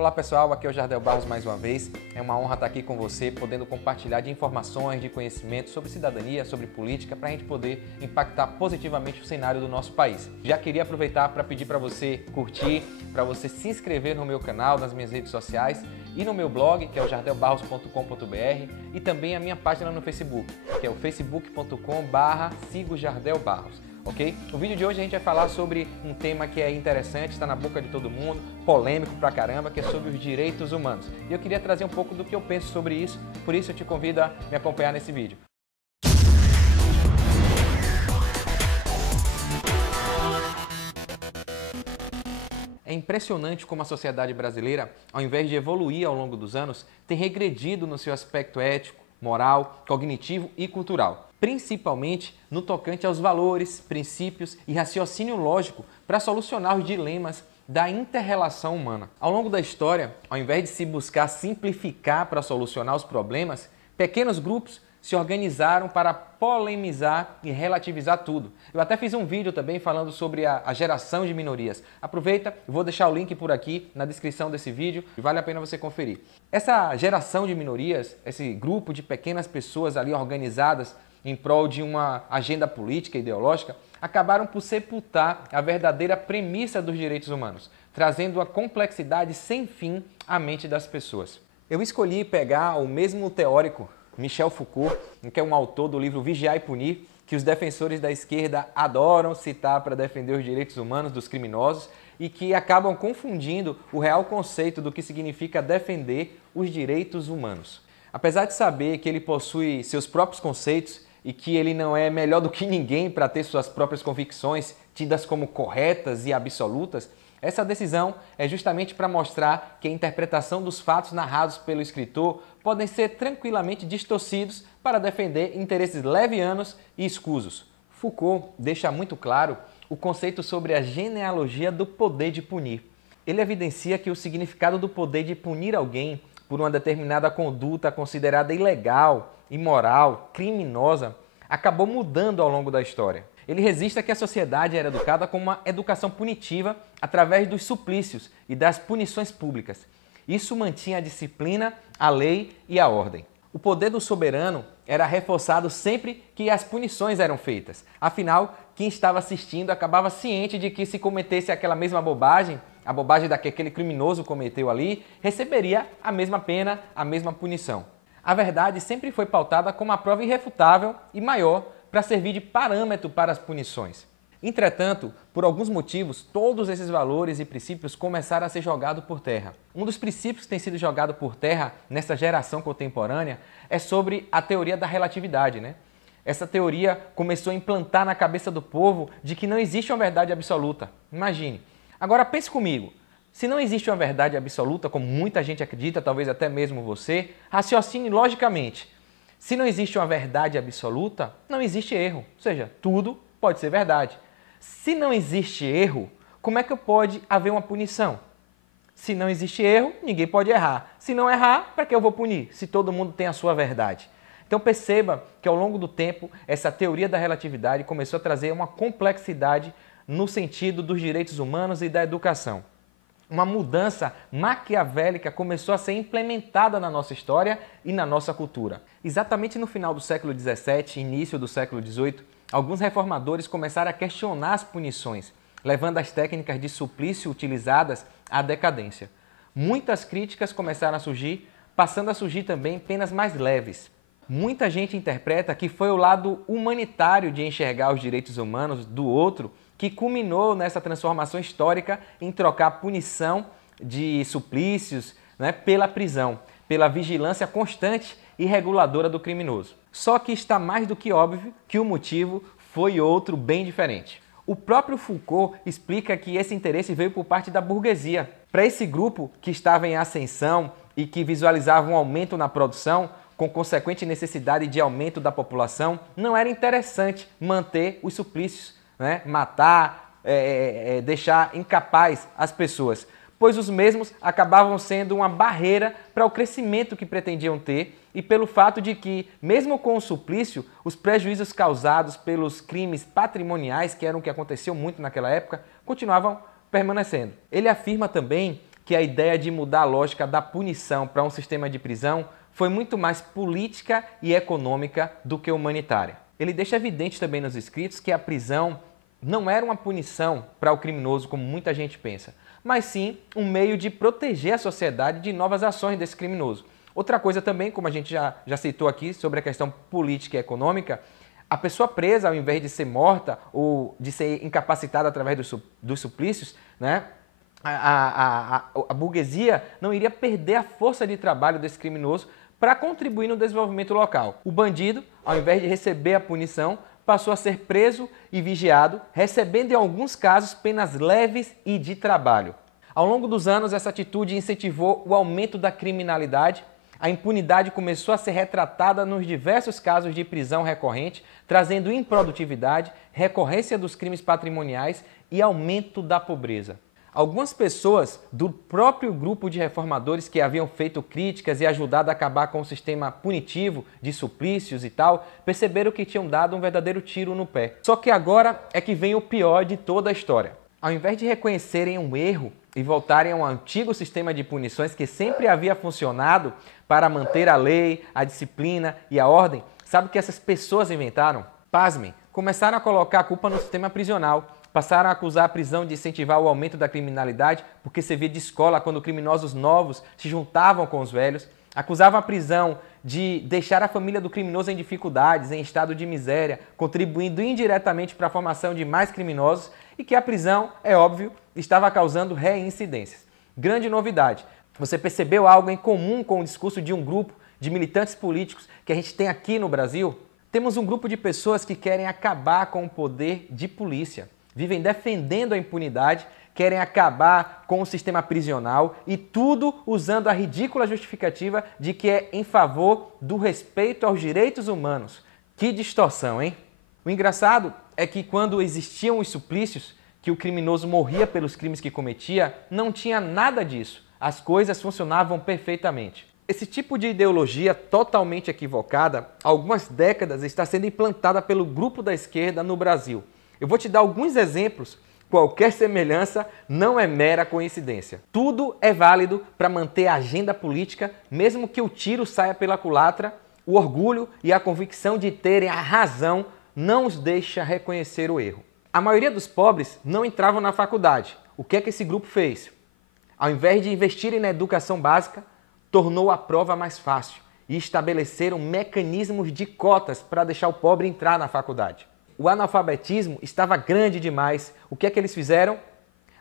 Olá pessoal, aqui é o Jardel Barros mais uma vez. É uma honra estar aqui com você, podendo compartilhar de informações, de conhecimento sobre cidadania, sobre política, para a gente poder impactar positivamente o cenário do nosso país. Já queria aproveitar para pedir para você curtir, para você se inscrever no meu canal, nas minhas redes sociais e no meu blog, que é o jardelbarros.com.br, e também a minha página no Facebook, que é o facebook.com/sigojardelbarros. Ok? No vídeo de hoje a gente vai falar sobre um tema que é interessante, está na boca de todo mundo, polêmico pra caramba, que é sobre os direitos humanos. E eu queria trazer um pouco do que eu penso sobre isso, por isso eu te convido a me acompanhar nesse vídeo. É impressionante como a sociedade brasileira, ao invés de evoluir ao longo dos anos, tem regredido no seu aspecto ético, moral, cognitivo e cultural, principalmente no tocante aos valores, princípios e raciocínio lógico para solucionar os dilemas da inter-relação humana. Ao longo da história, ao invés de se buscar simplificar para solucionar os problemas, pequenos grupos se organizaram para polemizar e relativizar tudo. Eu até fiz um vídeo também falando sobre a geração de minorias. Aproveita, eu vou deixar o link por aqui na descrição desse vídeo e vale a pena você conferir. Essa geração de minorias, esse grupo de pequenas pessoas ali organizadas em prol de uma agenda política e ideológica, acabaram por sepultar a verdadeira premissa dos direitos humanos, trazendo a complexidade sem fim à mente das pessoas. Eu escolhi pegar o mesmo teórico, Michel Foucault, que é um autor do livro Vigiar e Punir, que os defensores da esquerda adoram citar para defender os direitos humanos dos criminosos e que acabam confundindo o real conceito do que significa defender os direitos humanos. Apesar de saber que ele possui seus próprios conceitos e que ele não é melhor do que ninguém para ter suas próprias convicções tidas como corretas e absolutas, essa decisão é justamente para mostrar que a interpretação dos fatos narrados pelo escritor podem ser tranquilamente distorcidos para defender interesses levianos e escusos. Foucault deixa muito claro o conceito sobre a genealogia do poder de punir. Ele evidencia que o significado do poder de punir alguém por uma determinada conduta considerada ilegal, imoral, criminosa, acabou mudando ao longo da história. Ele resiste que a sociedade era educada com uma educação punitiva através dos suplícios e das punições públicas. Isso mantinha a disciplina, a lei e a ordem. O poder do soberano era reforçado sempre que as punições eram feitas. Afinal, quem estava assistindo acabava ciente de que se cometesse aquela mesma bobagem, a bobagem que aquele criminoso cometeu ali, receberia a mesma pena, a mesma punição. A verdade sempre foi pautada como uma prova irrefutável e maior para servir de parâmetro para as punições. Entretanto, por alguns motivos, todos esses valores e princípios começaram a ser jogados por terra. Um dos princípios que tem sido jogado por terra nessa geração contemporânea é sobre a teoria da relatividade, né? Essa teoria começou a implantar na cabeça do povo de que não existe uma verdade absoluta. Imagine. Agora pense comigo. Se não existe uma verdade absoluta, como muita gente acredita, talvez até mesmo você, raciocine logicamente. Se não existe uma verdade absoluta, não existe erro. Ou seja, tudo pode ser verdade. Se não existe erro, como é que pode haver uma punição? Se não existe erro, ninguém pode errar. Se não errar, para que eu vou punir? Se todo mundo tem a sua verdade. Então perceba que ao longo do tempo, essa teoria da relatividade começou a trazer uma complexidade no sentido dos direitos humanos e da educação. Uma mudança maquiavélica começou a ser implementada na nossa história e na nossa cultura. Exatamente no final do século XVII e início do século XVIII, alguns reformadores começaram a questionar as punições, levando as técnicas de suplício utilizadas à decadência. Muitas críticas começaram a surgir, passando a surgir também penas mais leves. Muita gente interpreta que foi o lado humanitário de enxergar os direitos humanos do outro que culminou nessa transformação histórica em trocar a punição de suplícios, né, pela prisão, pela vigilância constante e reguladora do criminoso. Só que está mais do que óbvio que o motivo foi outro bem diferente. O próprio Foucault explica que esse interesse veio por parte da burguesia. Para esse grupo que estava em ascensão e que visualizava um aumento na produção, com consequente necessidade de aumento da população, não era interessante manter os suplícios, né? Matar, deixar incapaz as pessoas, pois os mesmos acabavam sendo uma barreira para o crescimento que pretendiam ter e pelo fato de que, mesmo com o suplício, os prejuízos causados pelos crimes patrimoniais, que eram o que aconteceu muito naquela época, continuavam permanecendo. Ele afirma também que a ideia de mudar a lógica da punição para um sistema de prisão foi muito mais política e econômica do que humanitária. Ele deixa evidente também nos escritos que a prisão não era uma punição para o criminoso, como muita gente pensa, mas sim um meio de proteger a sociedade de novas ações desse criminoso. Outra coisa também, como a gente já citou aqui sobre a questão política e econômica, a pessoa presa, ao invés de ser morta ou de ser incapacitada através dos suplícios, né, a burguesia não iria perder a força de trabalho desse criminoso para contribuir no desenvolvimento local. O bandido, ao invés de receber a punição, passou a ser preso e vigiado, recebendo em alguns casos penas leves e de trabalho. Ao longo dos anos, essa atitude incentivou o aumento da criminalidade. A impunidade começou a ser retratada nos diversos casos de prisão recorrente, trazendo improdutividade, recorrência dos crimes patrimoniais e aumento da pobreza. Algumas pessoas do próprio grupo de reformadores que haviam feito críticas e ajudado a acabar com o sistema punitivo de suplícios e tal, perceberam que tinham dado um verdadeiro tiro no pé. Só que agora é que vem o pior de toda a história. Ao invés de reconhecerem um erro e voltarem ao antigo sistema de punições que sempre havia funcionado para manter a lei, a disciplina e a ordem, sabe o que essas pessoas inventaram? Pasmem, começaram a colocar a culpa no sistema prisional. Passaram a acusar a prisão de incentivar o aumento da criminalidade porque servia de escola quando criminosos novos se juntavam com os velhos. Acusavam a prisão de deixar a família do criminoso em dificuldades, em estado de miséria, contribuindo indiretamente para a formação de mais criminosos e que a prisão, é óbvio, estava causando reincidências. Grande novidade. Você percebeu algo em comum com o discurso de um grupo de militantes políticos que a gente tem aqui no Brasil? Temos um grupo de pessoas que querem acabar com o poder de polícia. Vivem defendendo a impunidade, querem acabar com o sistema prisional e tudo usando a ridícula justificativa de que é em favor do respeito aos direitos humanos. Que distorção, hein? O engraçado é que quando existiam os suplícios, que o criminoso morria pelos crimes que cometia, não tinha nada disso. As coisas funcionavam perfeitamente. Esse tipo de ideologia totalmente equivocada, há algumas décadas, está sendo implantada pelo grupo da esquerda no Brasil. Eu vou te dar alguns exemplos. Qualquer semelhança não é mera coincidência. Tudo é válido para manter a agenda política, mesmo que o tiro saia pela culatra. O orgulho e a convicção de terem a razão não os deixa reconhecer o erro. A maioria dos pobres não entravam na faculdade. O que é que esse grupo fez? Ao invés de investirem na educação básica, tornou a prova mais fácil e estabeleceram mecanismos de cotas para deixar o pobre entrar na faculdade. O analfabetismo estava grande demais. O que é que eles fizeram?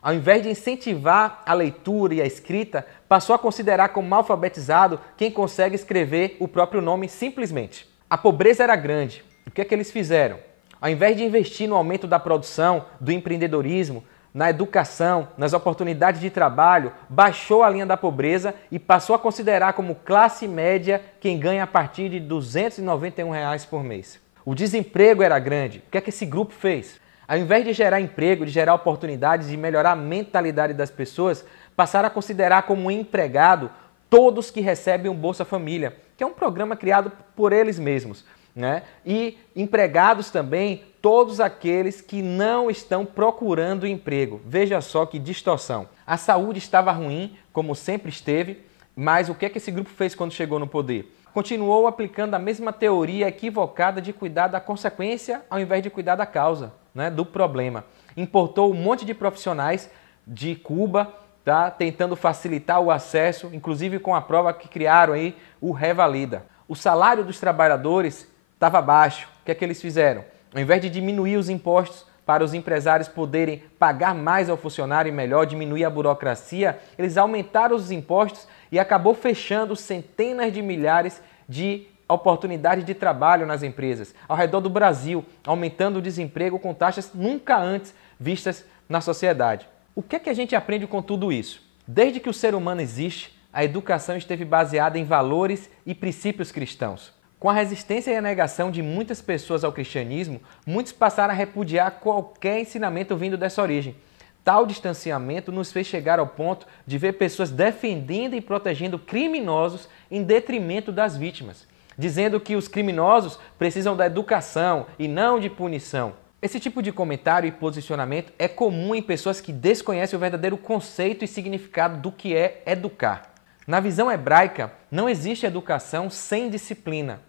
Ao invés de incentivar a leitura e a escrita, passou a considerar como alfabetizado quem consegue escrever o próprio nome simplesmente. A pobreza era grande. O que é que eles fizeram? Ao invés de investir no aumento da produção, do empreendedorismo, na educação, nas oportunidades de trabalho, baixou a linha da pobreza e passou a considerar como classe média quem ganha a partir de R$ 291 por mês. O desemprego era grande. O que é que esse grupo fez? Ao invés de gerar emprego, de gerar oportunidades, de melhorar a mentalidade das pessoas, passaram a considerar como empregado todos que recebem o Bolsa Família, que é um programa criado por eles mesmos, né? E empregados também todos aqueles que não estão procurando emprego. Veja só que distorção. A saúde estava ruim, como sempre esteve, mas o que é que esse grupo fez quando chegou no poder? Continuou aplicando a mesma teoria equivocada de cuidar da consequência ao invés de cuidar da causa, né, do problema. Importou um monte de profissionais de Cuba, tá, tentando facilitar o acesso, inclusive com a prova que criaram aí, o Revalida. O salário dos trabalhadores estava baixo. O que é que eles fizeram? Ao invés de diminuir os impostos para os empresários poderem pagar mais ao funcionário e melhor, diminuir a burocracia, eles aumentaram os impostos e acabou fechando centenas de milhares de oportunidades de trabalho nas empresas ao redor do Brasil, aumentando o desemprego com taxas nunca antes vistas na sociedade. O que é que a gente aprende com tudo isso? Desde que o ser humano existe, a educação esteve baseada em valores e princípios cristãos. Com a resistência e a negação de muitas pessoas ao cristianismo, muitos passaram a repudiar qualquer ensinamento vindo dessa origem. Tal distanciamento nos fez chegar ao ponto de ver pessoas defendendo e protegendo criminosos em detrimento das vítimas, dizendo que os criminosos precisam da educação e não de punição. Esse tipo de comentário e posicionamento é comum em pessoas que desconhecem o verdadeiro conceito e significado do que é educar. Na visão hebraica, não existe educação sem disciplina.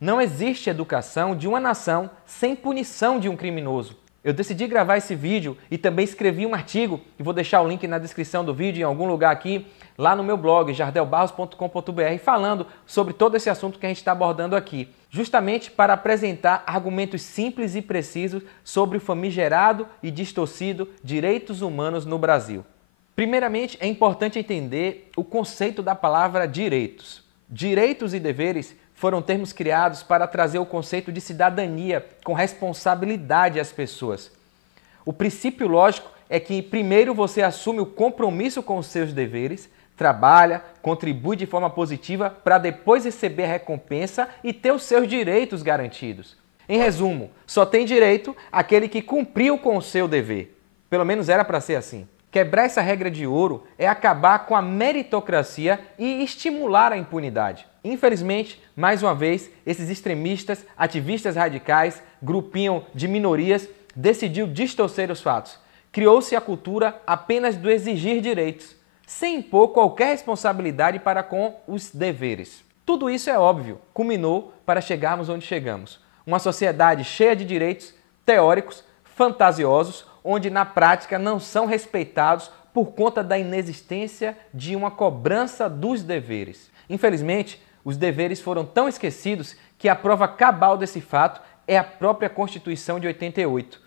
Não existe educação de uma nação sem punição de um criminoso. Eu decidi gravar esse vídeo e também escrevi um artigo, e vou deixar o link na descrição do vídeo, em algum lugar aqui, lá no meu blog, jardelbarros.com.br, falando sobre todo esse assunto que a gente está abordando aqui, justamente para apresentar argumentos simples e precisos sobre o famigerado e distorcido direitos humanos no Brasil. Primeiramente, é importante entender o conceito da palavra direitos. Direitos e deveres foram termos criados para trazer o conceito de cidadania com responsabilidade às pessoas. O princípio lógico é que primeiro você assume o compromisso com os seus deveres, trabalha, contribui de forma positiva para depois receber a recompensa e ter os seus direitos garantidos. Em resumo, só tem direito aquele que cumpriu com o seu dever. Pelo menos era para ser assim. Quebrar essa regra de ouro é acabar com a meritocracia e estimular a impunidade. Infelizmente, mais uma vez, esses extremistas, ativistas radicais, grupinho de minorias, decidiu distorcer os fatos. Criou-se a cultura apenas do exigir direitos, sem impor qualquer responsabilidade para com os deveres. Tudo isso é óbvio, culminou para chegarmos onde chegamos. Uma sociedade cheia de direitos teóricos, fantasiosos, onde na prática não são respeitados por conta da inexistência de uma cobrança dos deveres. Infelizmente, os deveres foram tão esquecidos que a prova cabal desse fato é a própria Constituição de 88.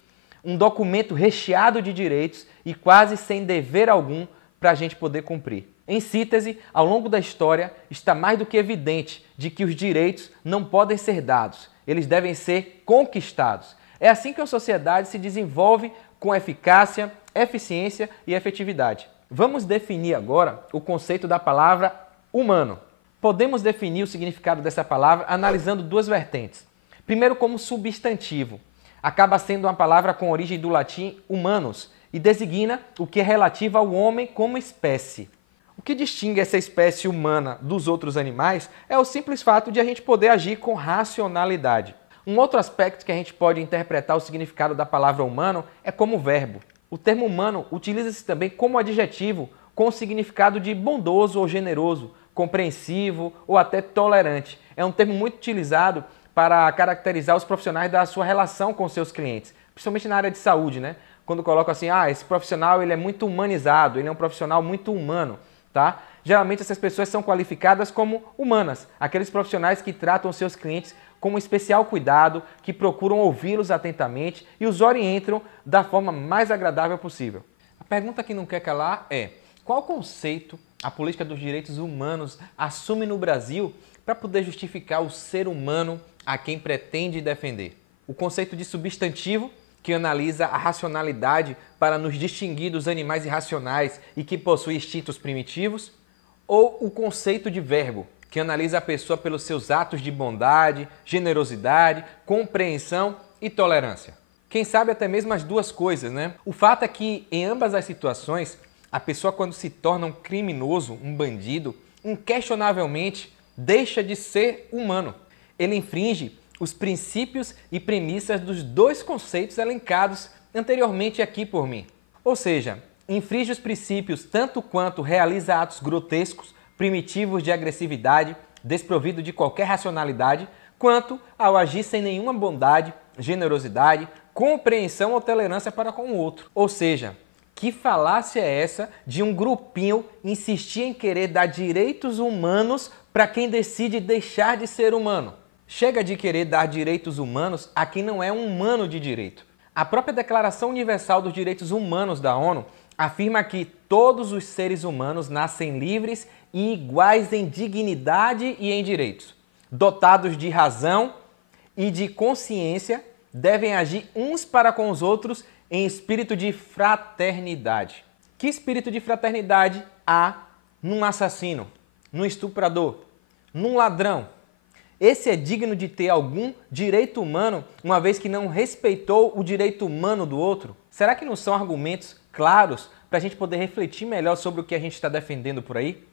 Um documento recheado de direitos e quase sem dever algum para a gente poder cumprir. Em síntese, ao longo da história, está mais do que evidente de que os direitos não podem ser dados, eles devem ser conquistados. É assim que a sociedade se desenvolve com eficácia, eficiência e efetividade. Vamos definir agora o conceito da palavra humano. Podemos definir o significado dessa palavra analisando duas vertentes. Primeiro, como substantivo. Acaba sendo uma palavra com origem do latim humanus e designa o que é relativo ao homem como espécie. O que distingue essa espécie humana dos outros animais é o simples fato de a gente poder agir com racionalidade. Um outro aspecto que a gente pode interpretar o significado da palavra humano é como verbo. O termo humano utiliza-se também como adjetivo com o significado de bondoso ou generoso, compreensivo ou até tolerante. É um termo muito utilizado para caracterizar os profissionais da sua relação com seus clientes, principalmente na área de saúde, né? Quando colocam assim, esse profissional ele é muito humanizado, ele é um profissional muito humano, tá? Geralmente essas pessoas são qualificadas como humanas, aqueles profissionais que tratam seus clientes com um especial cuidado, que procuram ouvi-los atentamente e os orientam da forma mais agradável possível. A pergunta que não quer calar é: qual conceito a política dos direitos humanos assume no Brasil para poder justificar o ser humano a quem pretende defender? O conceito de substantivo, que analisa a racionalidade para nos distinguir dos animais irracionais e que possui instintos primitivos? Ou o conceito de verbo, que analisa a pessoa pelos seus atos de bondade, generosidade, compreensão e tolerância? Quem sabe até mesmo as duas coisas, né? O fato é que, em ambas as situações, a pessoa, quando se torna um criminoso, um bandido, inquestionavelmente deixa de ser humano. Ele infringe os princípios e premissas dos dois conceitos elencados anteriormente aqui por mim. Ou seja, infringe os princípios tanto quanto realiza atos grotescos, primitivos de agressividade, desprovido de qualquer racionalidade, quanto ao agir sem nenhuma bondade, generosidade, compreensão ou tolerância para com o outro. Ou seja, que falácia é essa de um grupinho insistir em querer dar direitos humanos para quem decide deixar de ser humano? Chega de querer dar direitos humanos a quem não é um humano de direito. A própria Declaração Universal dos Direitos Humanos da ONU afirma que todos os seres humanos nascem livres e iguais em dignidade e em direitos. Dotados de razão e de consciência, devem agir uns para com os outros em espírito de fraternidade. Que espírito de fraternidade há num assassino, num estuprador, num ladrão? Esse é digno de ter algum direito humano, uma vez que não respeitou o direito humano do outro? Será que não são argumentos claros para a gente poder refletir melhor sobre o que a gente está defendendo por aí?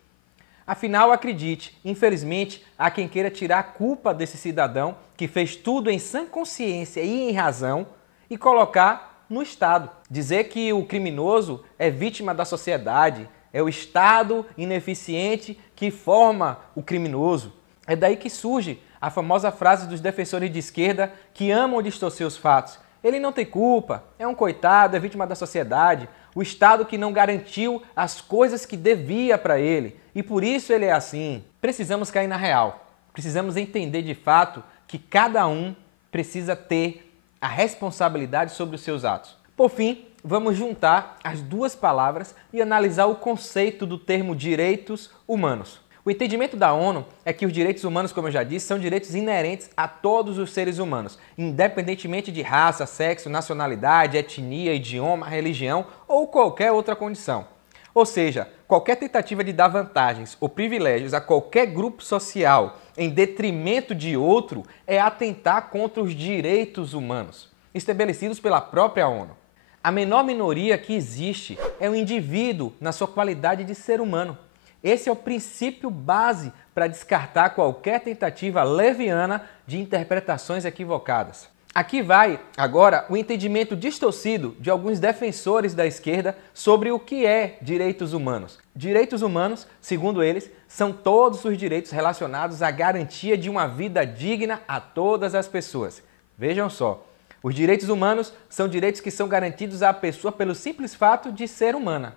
Afinal, acredite, infelizmente, há quem queira tirar a culpa desse cidadão que fez tudo em sã consciência e em razão e colocar no Estado. Dizer que o criminoso é vítima da sociedade, é o Estado ineficiente que forma o criminoso. É daí que surge a famosa frase dos defensores de esquerda que amam distorcer os fatos. Ele não tem culpa, é um coitado, é vítima da sociedade, o Estado que não garantiu as coisas que devia para ele e por isso ele é assim. Precisamos cair na real, precisamos entender de fato que cada um precisa ter a responsabilidade sobre os seus atos. Por fim, vamos juntar as duas palavras e analisar o conceito do termo direitos humanos. O entendimento da ONU é que os direitos humanos, como eu já disse, são direitos inerentes a todos os seres humanos, independentemente de raça, sexo, nacionalidade, etnia, idioma, religião ou qualquer outra condição. Ou seja, qualquer tentativa de dar vantagens ou privilégios a qualquer grupo social em detrimento de outro é atentar contra os direitos humanos, estabelecidos pela própria ONU. A menor minoria que existe é o indivíduo na sua qualidade de ser humano. Esse é o princípio base para descartar qualquer tentativa leviana de interpretações equivocadas. Aqui vai, agora, o entendimento distorcido de alguns defensores da esquerda sobre o que é direitos humanos. Direitos humanos, segundo eles, são todos os direitos relacionados à garantia de uma vida digna a todas as pessoas. Vejam só, os direitos humanos são direitos que são garantidos à pessoa pelo simples fato de ser humana.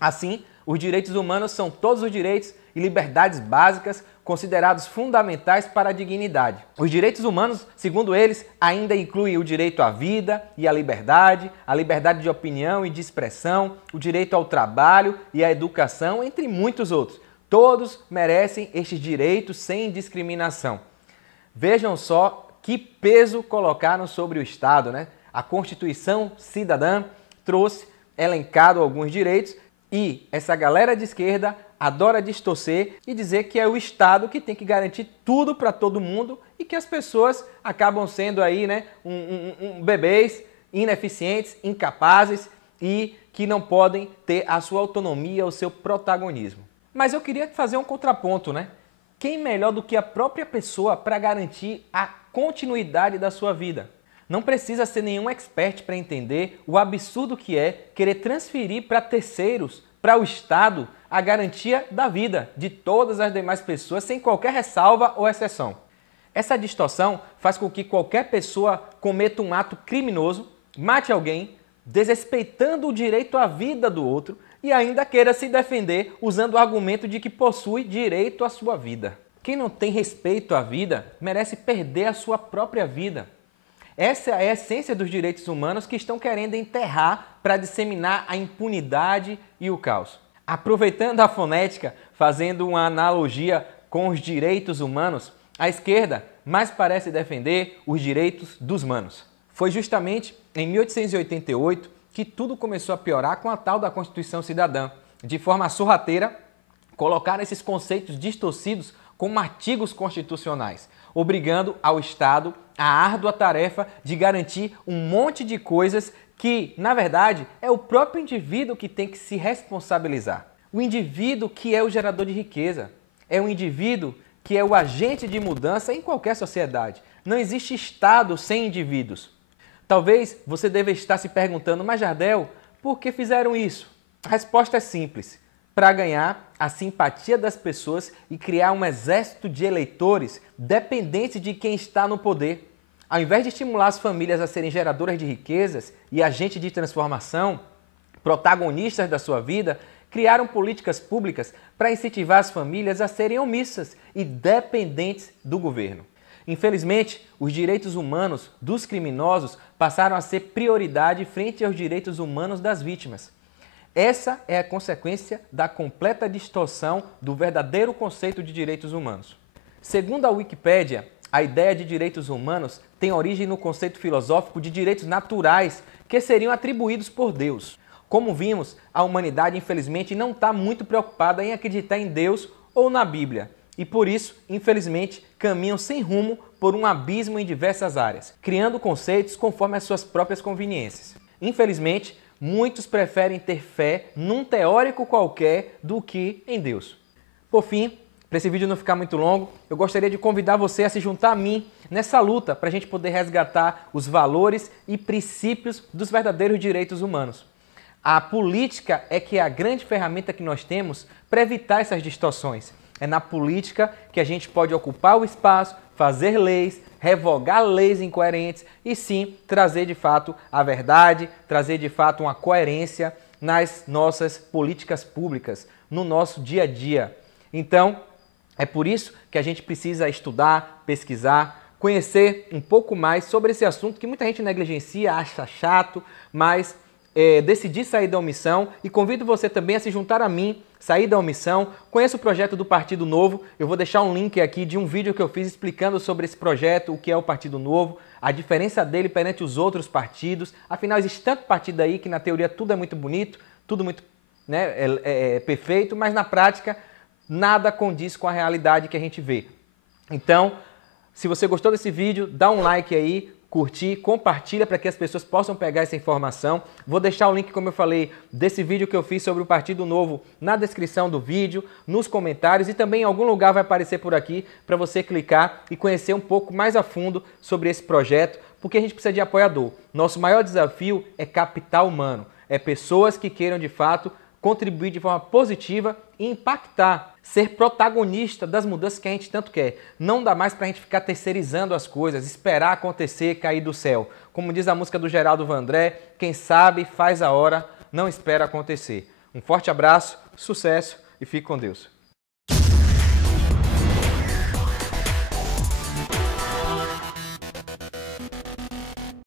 Assim, os direitos humanos são todos os direitos e liberdades básicas considerados fundamentais para a dignidade. Os direitos humanos, segundo eles, ainda incluem o direito à vida e à liberdade, a liberdade de opinião e de expressão, o direito ao trabalho e à educação, entre muitos outros. Todos merecem estes direitos sem discriminação. Vejam só que peso colocaram sobre o Estado, né? A Constituição Cidadã trouxe elencado alguns direitos e essa galera de esquerda adora distorcer e dizer que é o Estado que tem que garantir tudo para todo mundo e que as pessoas acabam sendo aí, né, bebês ineficientes, incapazes e que não podem ter a sua autonomia, o seu protagonismo. Mas eu queria fazer um contraponto, né? Quem melhor do que a própria pessoa para garantir a continuidade da sua vida? Não precisa ser nenhum expert para entender o absurdo que é querer transferir para terceiros, para o Estado, a garantia da vida de todas as demais pessoas sem qualquer ressalva ou exceção. Essa distorção faz com que qualquer pessoa cometa um ato criminoso, mate alguém, desrespeitando o direito à vida do outro e ainda queira se defender usando o argumento de que possui direito à sua vida. Quem não tem respeito à vida merece perder a sua própria vida. Essa é a essência dos direitos humanos que estão querendo enterrar para disseminar a impunidade e o caos. Aproveitando a fonética, fazendo uma analogia com os direitos humanos, a esquerda mais parece defender os direitos dos manos. Foi justamente em 1888 que tudo começou a piorar com a tal da Constituição Cidadã. De forma sorrateira, colocaram esses conceitos distorcidos como artigos constitucionais, obrigando ao Estado a árdua tarefa de garantir um monte de coisas que, na verdade, é o próprio indivíduo que tem que se responsabilizar. O indivíduo que é o gerador de riqueza, é o indivíduo que é o agente de mudança em qualquer sociedade. Não existe Estado sem indivíduos. Talvez você deva estar se perguntando, mas Jardel, por que fizeram isso? A resposta é simples. Para ganhar a simpatia das pessoas e criar um exército de eleitores dependentes de quem está no poder. Ao invés de estimular as famílias a serem geradoras de riquezas e agentes de transformação, protagonistas da sua vida, criaram políticas públicas para incentivar as famílias a serem omissas e dependentes do governo. Infelizmente, os direitos humanos dos criminosos passaram a ser prioridade frente aos direitos humanos das vítimas. Essa é a consequência da completa distorção do verdadeiro conceito de direitos humanos. Segundo a Wikipédia, a ideia de direitos humanos tem origem no conceito filosófico de direitos naturais que seriam atribuídos por Deus. Como vimos, a humanidade infelizmente não está muito preocupada em acreditar em Deus ou na Bíblia e por isso, infelizmente, caminham sem rumo por um abismo em diversas áreas, criando conceitos conforme as suas próprias conveniências. Infelizmente, muitos preferem ter fé num teórico qualquer do que em Deus. Por fim, Para esse vídeo não ficar muito longo, eu gostaria de convidar você a se juntar a mim nessa luta para a gente poder resgatar os valores e princípios dos verdadeiros direitos humanos. A política é que é a grande ferramenta que nós temos para evitar essas distorções. É na política que a gente pode ocupar o espaço, fazer leis, revogar leis incoerentes e sim trazer de fato a verdade, trazer de fato uma coerência nas nossas políticas públicas, no nosso dia a dia. Então, é por isso que a gente precisa estudar, pesquisar, conhecer um pouco mais sobre esse assunto que muita gente negligencia, acha chato, mas decidi sair da omissão e convido você também a se juntar a mim, sair da omissão. Conheça o projeto do Partido Novo, eu vou deixar um link aqui de um vídeo que eu fiz explicando sobre esse projeto, o que é o Partido Novo, a diferença dele perante os outros partidos. Afinal, existe tanto partido aí que na teoria tudo é muito bonito, tudo muito perfeito, mas na prática nada condiz com a realidade que a gente vê. Então, se você gostou desse vídeo, dá um like aí, curtir, compartilha para que as pessoas possam pegar essa informação. Vou deixar o link, como eu falei, desse vídeo que eu fiz sobre o Partido Novo na descrição do vídeo, nos comentários e também em algum lugar vai aparecer por aqui para você clicar e conhecer um pouco mais a fundo sobre esse projeto, porque a gente precisa de apoiador. Nosso maior desafio é capital humano, é pessoas que queiram de fato contribuir de forma positiva e impactar, ser protagonista das mudanças que a gente tanto quer. Não dá mais para a gente ficar terceirizando as coisas, esperar acontecer, cair do céu. Como diz a música do Geraldo Vandré, quem sabe faz a hora, não espera acontecer. Um forte abraço, sucesso e fique com Deus.